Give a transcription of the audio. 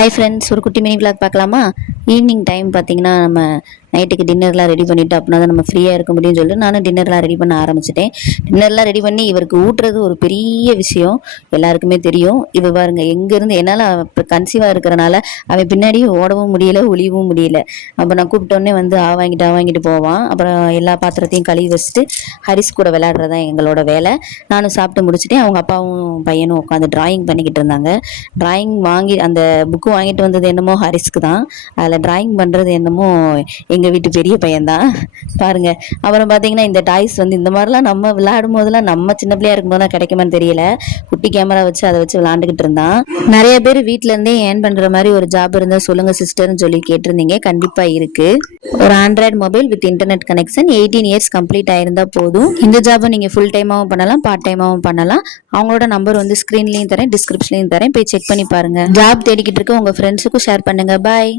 Hi friends, ஒரு குட்டி mini vlog பார்க்கலாமா? ஈவினிங் டைம் பார்த்தீங்கன்னா, நம்ம நைட்டுக்கு டின்னர்லாம் ரெடி பண்ணிவிட்டு அப்படின்னா தான் நம்ம ஃப்ரீயாக இருக்க முடியும்னு சொல்லிட்டு நானும் டின்னர்லாம் ரெடி பண்ண ஆரம்பிச்சிட்டேன். டின்னர்லாம் ரெடி பண்ணி இவருக்கு ஊட்டுறது ஒரு பெரிய விஷயம், எல்லாருக்குமே தெரியும். இவ பாருங்க எங்கேருந்து என்னால் இப்போ கன்சீவாக இருக்கிறனால அவன் பின்னாடியே ஓடவும் முடியல, ஒளியவும் முடியல. அப்போ நான் கூப்பிட்டோன்னே வந்து வாங்கிட்டு போவான். அப்புறம் எல்லா பாத்திரத்தையும் கழுவி வச்சுட்டு ஹரிஸ் கூட விளையாடுறது தான் எங்களோட வேலை. நானும் சாப்பிட்டு முடிச்சுட்டேன். அவங்க அப்பாவும் பையனும் உட்காந்து டிராயிங் பண்ணிக்கிட்டு இருந்தாங்க. டிராயிங் வாங்கி அந்த புக்கு வாங்கிட்டு வந்தது என்னமோ ஹரிஸ்க்கு தான். அதில் டிராயிங் பண்ணுறது என்னமோ எங்கள் வீட்டு பெரிய பையன்தான் பாருங்க. அப்புறம் பார்த்தீங்கன்னா இந்த டாய்ஸ் வந்து இந்த மாதிரிலாம் நம்ம விளையாடும் போதெல்லாம் நம்ம சின்ன பிள்ளையா இருக்கும்போது கிடைக்குமான்னு தெரியல. குட்டி கேமரா வச்சு அதை வச்சு விளாண்டுக்கிட்டு இருந்தான். நிறைய பேர் வீட்டில இருந்தே ஏர்ன் பண்ற மாதிரி ஒரு ஜாப் இருந்தால் சொல்லுங்க சிஸ்டர்னு சொல்லி கேட்டிருந்தீங்க. கண்டிப்பா இருக்கு. ஒரு android mobile with internet connection 18 years complete ஆயிருந்தா போதும். இந்த ஜாபை நீங்க ஃபுல் டைமாவும் பண்ணலாம், பார்ட் டைமாவும் பண்ணலாம். அவங்களோட நம்பர் வந்து ஸ்கிரீன்லயும் தரேன், டிஸ்கிரிப்ஷன்லயும் தரேன், போய் செக் பண்ணி பாருங்க. ஜாப் தேடிக்கிட்டு இருக்க உங்க ஃப்ரெண்ட்ஸுக்கும் ஷேர் பண்ணுங்க. பாய்.